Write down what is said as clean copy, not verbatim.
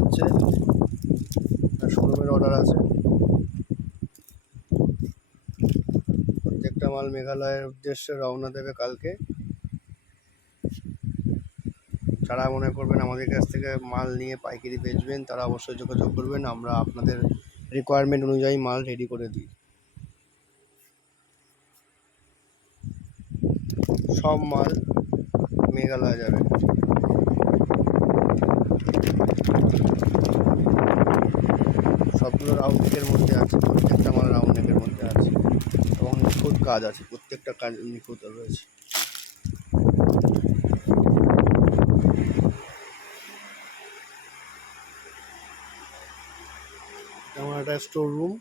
যাচ্ছে, শোরুমের অর্ডার আছে। প্রত্যেকটা মাল মেঘালয়ের উদ্দেশ্যে রওনা দেবে কালকে। যারা মনে করবেন আমাদের কাছ থেকে মাল নিয়ে পাইকারি বেচবেন তারা অবশ্যই যোগাযোগ করবেন, আমরা আপনাদের রিকোয়ারমেন্ট অনুযায়ী মাল রেডি করে দিই। সব মাল মেঘালয় যাবে। সবগুলো রাউন্ড নেকের মধ্যে আছে, প্রত্যেকটা মাল রাউন্ড নেকের মধ্যে আছে এবং নিখুঁত কাজ আছে, প্রত্যেকটা কাজ নিখুঁত রয়েছে। যেমন একটা স্টোর রুম,